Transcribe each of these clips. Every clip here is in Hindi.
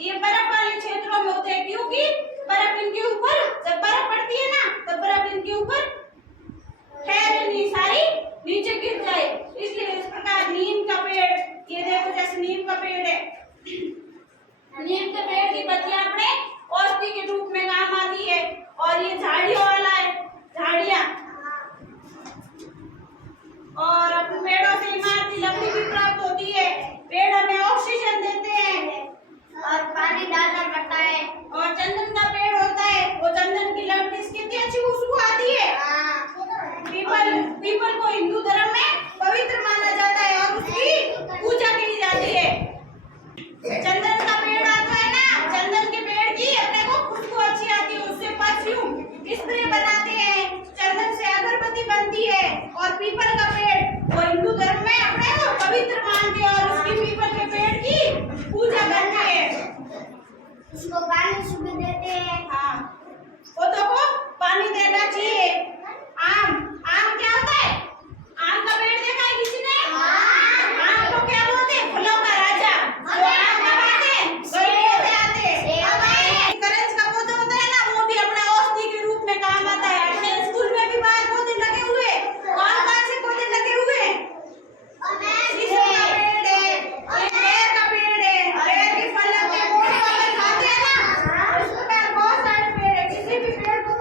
ये बर्फ वाले क्षेत्रों में होते हैं क्योंकि बर्फ इनके ऊपर, जब बर्फ पड़ती है ना तब बर्फ इनके ऊपर ठहरनी सारी नीचे गिर जाए, इसलिए इस प्रकार नीम का पेड़, ये देखो जैसे नीम का पेड़ है, नीम के पेड़ की पत्तियां अपने औषधि के रूप में काम आती है। और ये झाड़ियों वाला है, झाड़ियां, और अपने पेड़ों से इमारती लकड़ी भी प्राप्त होती है। पेड़ हमें ऑक्सीजन देते हैं और पानी डालना पड़ता है। और चंदन का पेड़ होता है, वो चंदन की लकड़ी से कितनी अच्छी खुशबू आती है। पीपल को हिंदू धर्म में पवित्र माना जाता है और उसकी पूजा की जाती है। चंदन का पेड़ आता है ना, चंदन के पेड़ की अपने को खुशबू अच्छी आती है, उससे परफ्यूम स्प्रे बनाते हैं, चंदन से अगरबत्ती बनती है। और पीपल का पेड़ वो हिंदू धर्म में अपने को पवित्र मानते हैं और उसकी पीपल के पेड़ की पूजा करते हैं, उसको पानी सुबह देते हैं। हाँ, पौधों को पानी देना चाहिए। आम, आम क्या होता है? आम का पेड़ देखा है किसी ने? आम को क्या बोलते हैं? फलों का राजा। जो आम कब आते हैं? गर्मियों में आते हैं। करंज का पौधा होता है ना, वो भी अपने औषधि के रूप में काम आता है। अपने स्कूल में भी बाहर पौधे लगे हुए, कौन से पौधे लगे हुए? शीशम का पेड़ है, एक बेर का पेड़ है, बेर के फल के मोड़ वाले खाते हैं ना, उस प्रकार बहुत सारे पेड़ है। किसी भी पेड़ को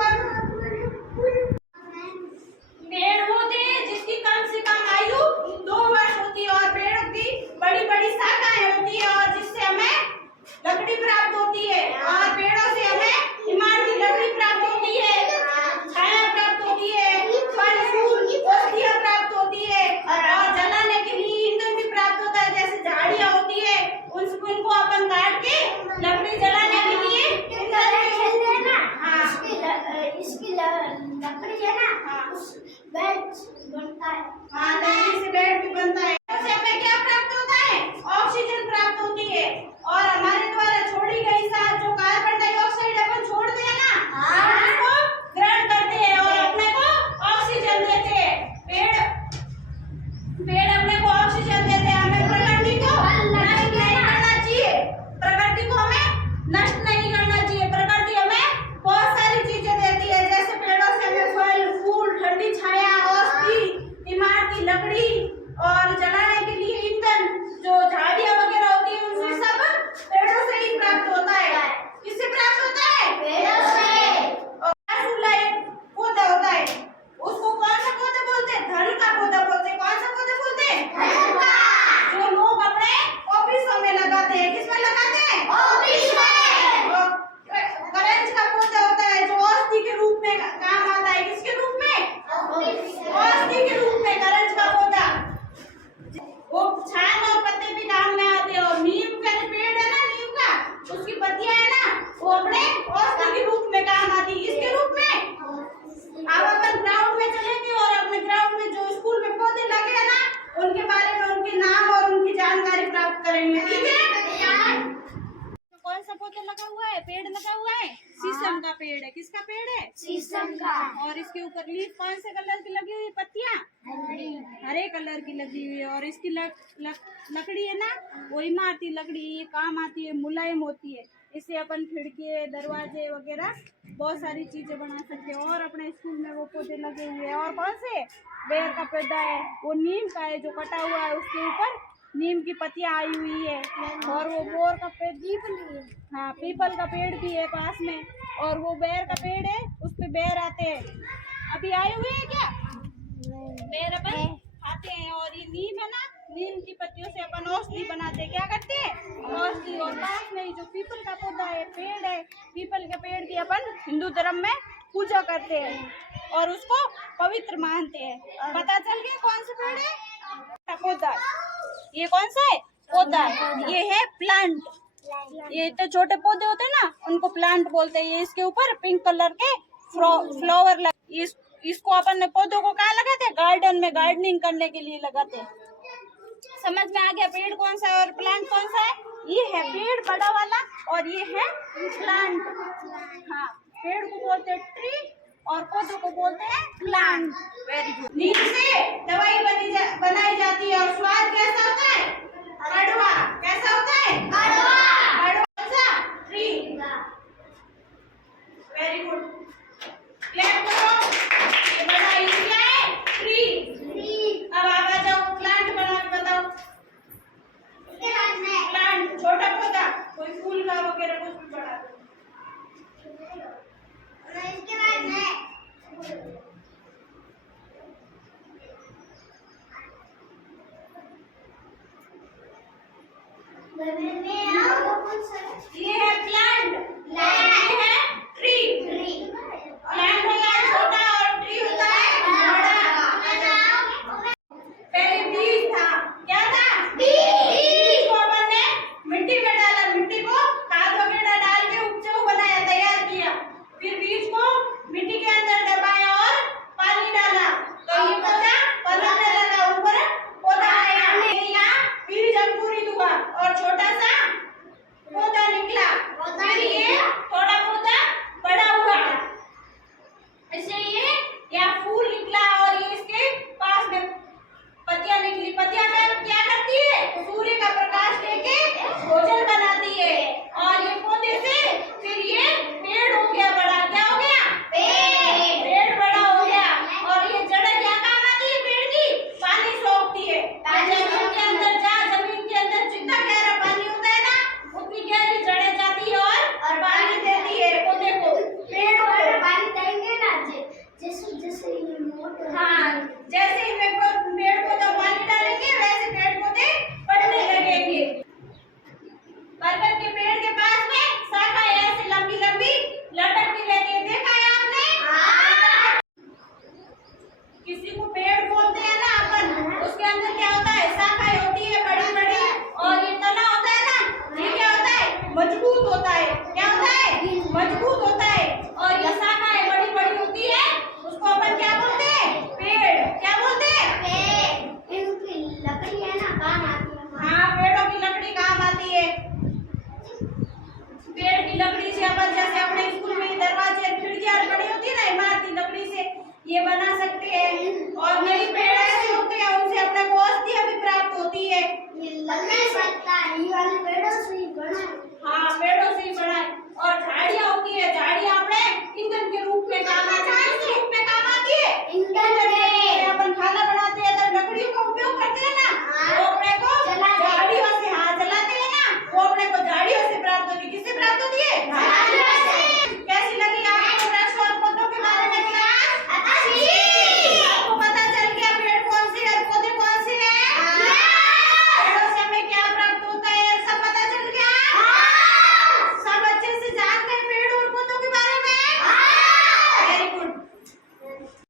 पेड़ होते हैं जिसकी कम से कम आयु 2 वर्ष होती है और पेड़ों की बड़ी बड़ी शाखाएं होती है और जिससे हमें लकड़ी प्राप्त होती है। और पेड़ों से हमें इमारती लकड़ी प्राप्त होती है, छाया प्राप्त होती है, फल फूल औषधियां प्राप्त होती है और जलाने के लिए ईंधन भी प्राप्त होता है। जैसे झाड़ियां होती है, उनको अपन काट के लकड़ी जलाने के लिए इसकी लकड़ी है ना, बेड बनता है। हाँ, लकड़ी से बेड भी बनता है। उससे हमें क्या प्राप्त होता है? ऑक्सीजन प्राप्त होती है और हमारे द्वारा छोड़ी गई सांस जो कार्बन डाइऑक्साइड अपन छोड़ते हैं ना, उसको ग्रहण करते हैं और अपने को ऑक्सीजन देते हैं। पेड़ अपने को ऑक्सीजन देते हैं। हमें प्रकृति को नष्ट नहीं करना चाहिए, प्रकृति को हमें नष्ट नहीं करना चाहिए। प्रकृति हमें बहुत सारी चीजें देती है, जैसे पेड़ों से हमें फल फूल, ठंडी छाया, औषधि, इमारती लकड़ी और जलाने के लिए ईंधन, जो झाड़ियां वगैरह होती है उनसे सब पेड़ों से ही प्राप्त होता है। किससे प्राप्त होता है? पेड़ों से। और फूला एक पौधा होता है, उसको कौन सा पौधा बोलते हैं? धन का पौधा बोलते हैं। कौन सा पौधा बोलते हैं? धन का। जो लोग अपने ऑफिसों में लगाते हैं। किसमें लगाते हैं? ऑफिस में। और करंज का पौधा होता है जो औषधि के रूप में काम आता है। किसके रूप में? औषधि के रूप में करंज का पौधा, वो छाल और पत्ते भी काम में आते हैं। और नीम का जो पेड़ है ना, नीम का, उसकी पत्तियां है ना, वो अपने औषधि के रूप में काम आती है। इसके रूप में अब अपन ग्राउंड में चलेंगे और अपने ग्राउंड में जो स्कूल में पौधे लगे हैं ना, उनके बारे में, उनके नाम और उनकी जानकारी प्राप्त करेंगे। ठीक है? कौन सा पौधा लगा हुआ है? पेड़ लगा हुआ है, शीशम का पेड़ है। किसका पेड़ है? शीशम का। और इसके ऊपर लीफ कौन से कलर की लगी हुई? पत्तियां हरे कलर की लगी हुई है। और इसकी लकड़ी है ना, वो इमारती लकड़ी, ये काम आती है, मुलायम होती है। इससे अपन खिड़की, दरवाजे वगैरह बहुत सारी चीजें बना सकते हैं। और अपने स्कूल में वो पौधे लगे हुए हैं। और कौन से? बेर का पौधा है, वो नीम का है जो कटा हुआ है, उसके ऊपर नीम की पत्तियां आई हुई है। और वो बोर का पेड़, हाँ, पीपल का पेड़ भी है पास में। और वो बेर का पेड़ है, उस पे बेर आते हैं। अभी आए हुए हैं क्या? बेर अपन खाते हैं। और ये नीम है ना, नीम की पत्तियों से अपन औषधि बनाते हैं। क्या करते हैं? औषधि। और पास में ही जो पीपल का पौधा है, पेड़ है, पीपल के पेड़ की अपन हिंदू धर्म में पूजा करते हैं और उसको पवित्र मानते हैं। पता चल गया कौन सा पेड़ है? पौधा। ये कौन सा है? पौधा। ये है प्लांट। ये इतने छोटे पौधे होते हैं ना, उनको प्लांट बोलते हैं। ये इसके ऊपर पिंक कलर के फ्लावर लगे। इसको अपन ने पौधों को कहाँ लगाते हैं? गार्डन में, गार्डनिंग करने के लिए लगाते हैं। समझ में आ गया पेड़ कौन सा है और प्लांट कौन सा है? ये है पेड़ बड़ा वाला और ये है प्लांट। हाँ, पेड़ को बोलते हैं ट्री और पौधों को बोलते हैं प्लांट। Very good. नीम से दवाई बनाई जाती है और स्वाद कैसा होता है? कड़वा। कैसा होता है? कड़वा। इसके बाद है ये है प्लांट, ये है ट्री। प्लांट होता है छोटा और ट्री होता है बड़ा। पहले बीज था, क्या था? बीज को अपन ने मिट्टी में डाला, मिट्टी को खाद वगैरह डाल के उपजाऊ बनाया, तैयार किया। फिर बीज को मिट्टी के अंदर दबाया और पानी डाला तो ये पौधा पनपने लगा, ऊपर पौधा आया। यहाँ बीज अंकुरित हुआ और छोटा सा पौधा निकला। फिर ये थोड़ा पौधा बड़ा हुआ, ऐसे ये या फूल निकला और ये इसके पास में पत्तियां निकली। पत्तियां क्या करती है? सूर्य का प्रकाश लेके भोजन बनाती है और ये पौधे से फिर ये पेड़ हो गया बड़ा। क्या हो गया? पेड़ बड़ा हो गया। और ये जड़ें क्या काम आती है पेड़ की? पानी सोखती है। जमीन के अंदर जमीन के अंदर जितना गहरा पानी होता है ना, उतनी गहरी जड़ें जाती है और पानी देती है पौधे को, पेड़ को। पानी देंगे ना जैसे जैसे ये मोटा हाँ, जैसे ही पेड़ पौधा पानी डालेंगे वैसे पेड़ पौधे बढ़ने लगेंगे। बरगद के पेड़ के पास में शाखाएं ऐसे लंबी लंबी लटकती रहती है, देखा है आपने? किसी को पेड़ बोलते हैं ना अपन, उसके अंदर क्या होता है? शाखाएं होती है बड़ी बड़ी, और ये तना होता है ना, ये क्या होता है? मजबूत होता है। क्या होता है? मजबूत होता है।